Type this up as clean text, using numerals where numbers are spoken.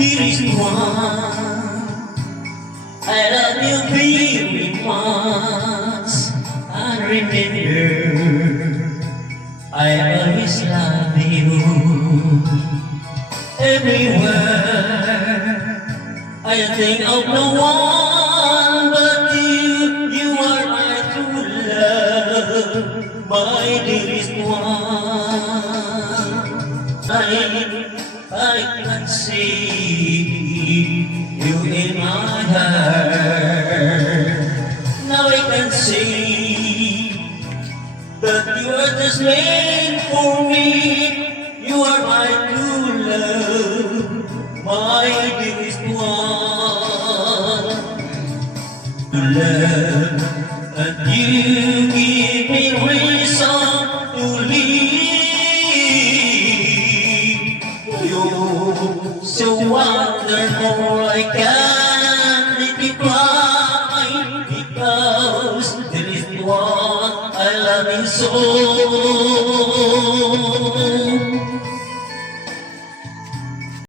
dearest one, I love you very much. And remember, I always love you. Everywhere I think of no one but you. You are my true love, my dearest one. I can see you in my heart. Now I can see that you are just made for me. You are my true love, my dearest one. Love, and you give me reason to live. You're so wonderful, I can't make you cry, because there is one I love you so.